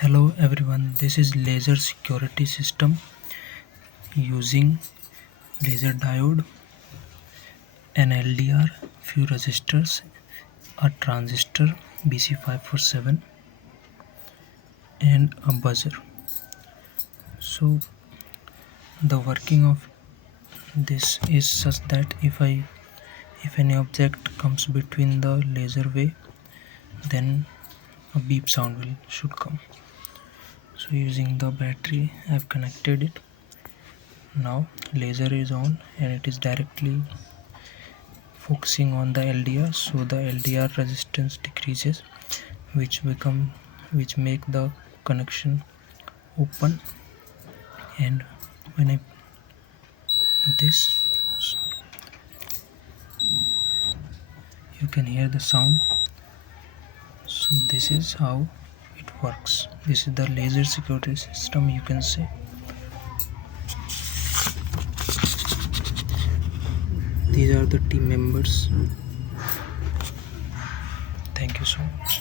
Hello everyone, this is laser security system using laser diode, an LDR, few resistors, a transistor BC547 and a buzzer. So the working of this is such that if any object comes between the laser way, then a beep sound should come. So using the battery I have connected it. Now laser is on and it is directly focusing on the LDR, so the LDR resistance decreases, which make the connection open. And when I do this, you can hear the sound. So this is how it works. This is the laser security system, you can say. These are the team members. Thank you so much.